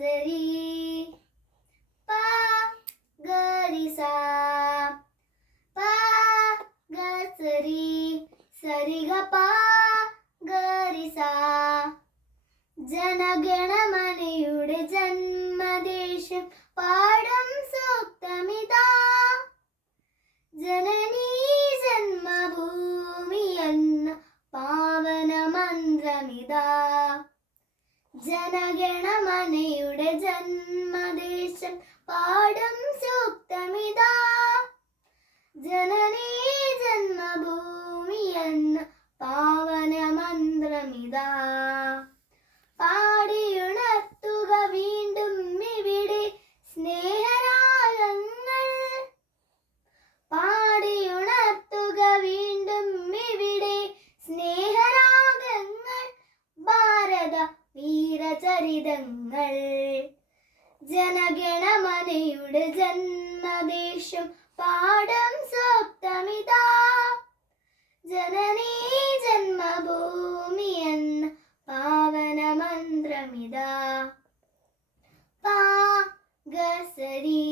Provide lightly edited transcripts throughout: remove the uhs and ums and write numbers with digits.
സരി പ ഗരി സാ പ ഗ സരി സരി ഗ പ ഗരി സാ. ജനഗണമനയുടെ ജന്മദേശം പാടും സൂക്തമിതാ. ജനനീ ജന്മഭൂമി എന്ന പാവന മന്ത്രമിതാ. ജനഗണമനയുടെ ജന്മദേശം പാടും സൂക്തമിതാ. ജനനീ ജന്മഭൂമി എന്ന പാവന മന്ത്രമിതാ. പാടിയുണർത്തുക വീണ്ടും ഇവിടെ സ്നേഹരാഗങ്ങൾ. പാടിയുണർത്തുക വീണ്ടും ഇവിടെ സ്നേഹരാഗങ്ങൾ. ഭാരത വീരചരിതങ്ങൾ. ജനഗണമനയുടെ ജന്മദേശം പാടും സൂക്തമിതാ. ജനനീ ജന്മഭൂമി എന്ന പാവന മന്ത്രമിതാ. പ ഗ സരി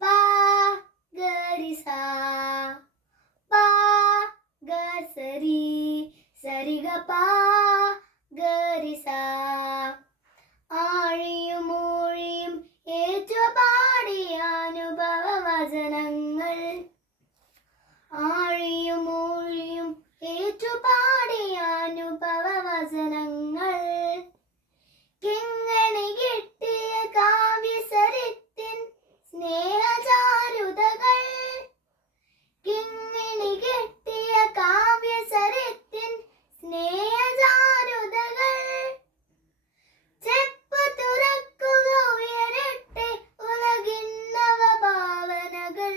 പ ഗരി സാ പ ഗ സരി സരി ഗ പ ഗരി സാ. ആഴിയും മൂഴിയും ഏറ്റുപാടിയ അനുഭവ വചനങ്ങൾ. ആഴിയും മൂഴിയും ഏറ്റുപാടിയ അനുഭവ വചനങ്ങൾ. കിങ്ങണി കിട്ടിയ കാവ്യസരിത്തിൻ സ്നേഹചാരുതകൾ. കിങ്ങിണി കിട്ടിയ കാവ്യസരിത്തിൻ സ്നേഹചാരുതകൾ. ചെപ്പ് തുറക്കുക ഉയരട്ടെ ഉലകിൻ നവഭാവനകൾ.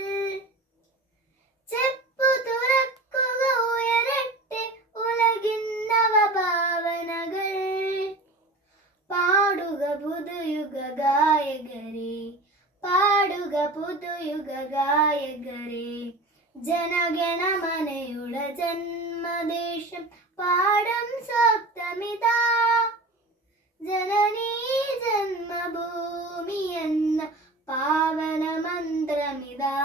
ചെപ്പ് തുറക്കുക ഉയരട്ടെ ഉലകിൻ നവഭാവനകൾ. പാടുക പുതുയുഗ ഗായകരെ പാടുക പുതുയുഗ ഗായകരെ. ജനഗണമനയുടെ ജന്മദേശം പാടും സൂക്തമിതാ. ജനനീ ജന്മഭൂമി എന്ന പാവന മന്ത്രമിതാ.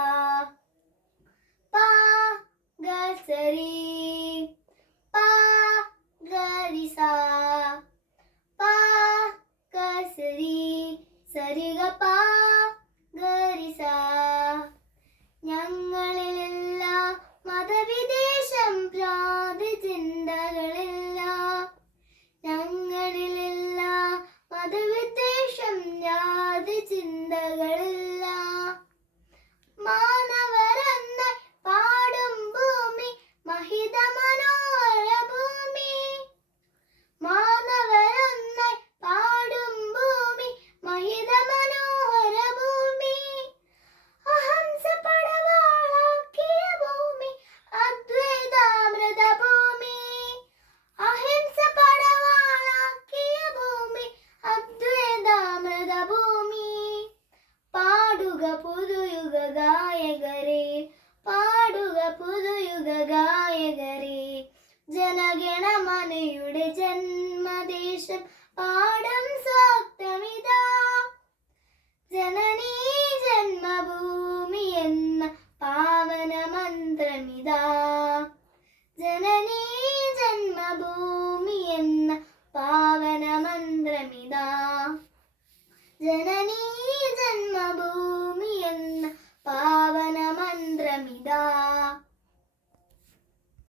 പ ഗ സരി പ ഗരി സാ പ ഗ സരി സരി ഗ പ ഗരി സാ. ഞങ്ങളിലില്ല മതവിദേശം ഭ്രാന്തി ചിന്തകളില്ല. ഞങ്ങളിലില്ല മതവിദ്വേഷം ജാതി ചിന്തകളില്ല. മാനവരെന്ന പാടും ഭൂമി മഹിത മനോഹര ഭൂമി. മാനവരെന്ന പാടും ഭൂമി മഹിത മനോഹര ഭൂമി. അഹംസ പടവാളാക്കിയ ഭൂമി അദ്വൈതാമൃത ഭൂമി. അഹിംസ പടവാളാക്കിയ ഭൂമി അദ്വൈതാമൃത ഭൂമി. പാടുക പുതുയുഗ ഗായകരെ പാടുക പുതുയുഗ ഗായകരെ. ജനഗണമനയുടെ ജന്മദേശം പാടും സൂക്തമിതാ. ജനനീ ജന്മഭൂമി എന്ന പാവന മന്ത്രമിതാ. ജനനീ ജന്മഭൂമി എന്ന പാവന മന്ത്രമിതാ. ജനനീ ജന്മഭൂമി എന്ന പാവന മന്ത്രമിതാ.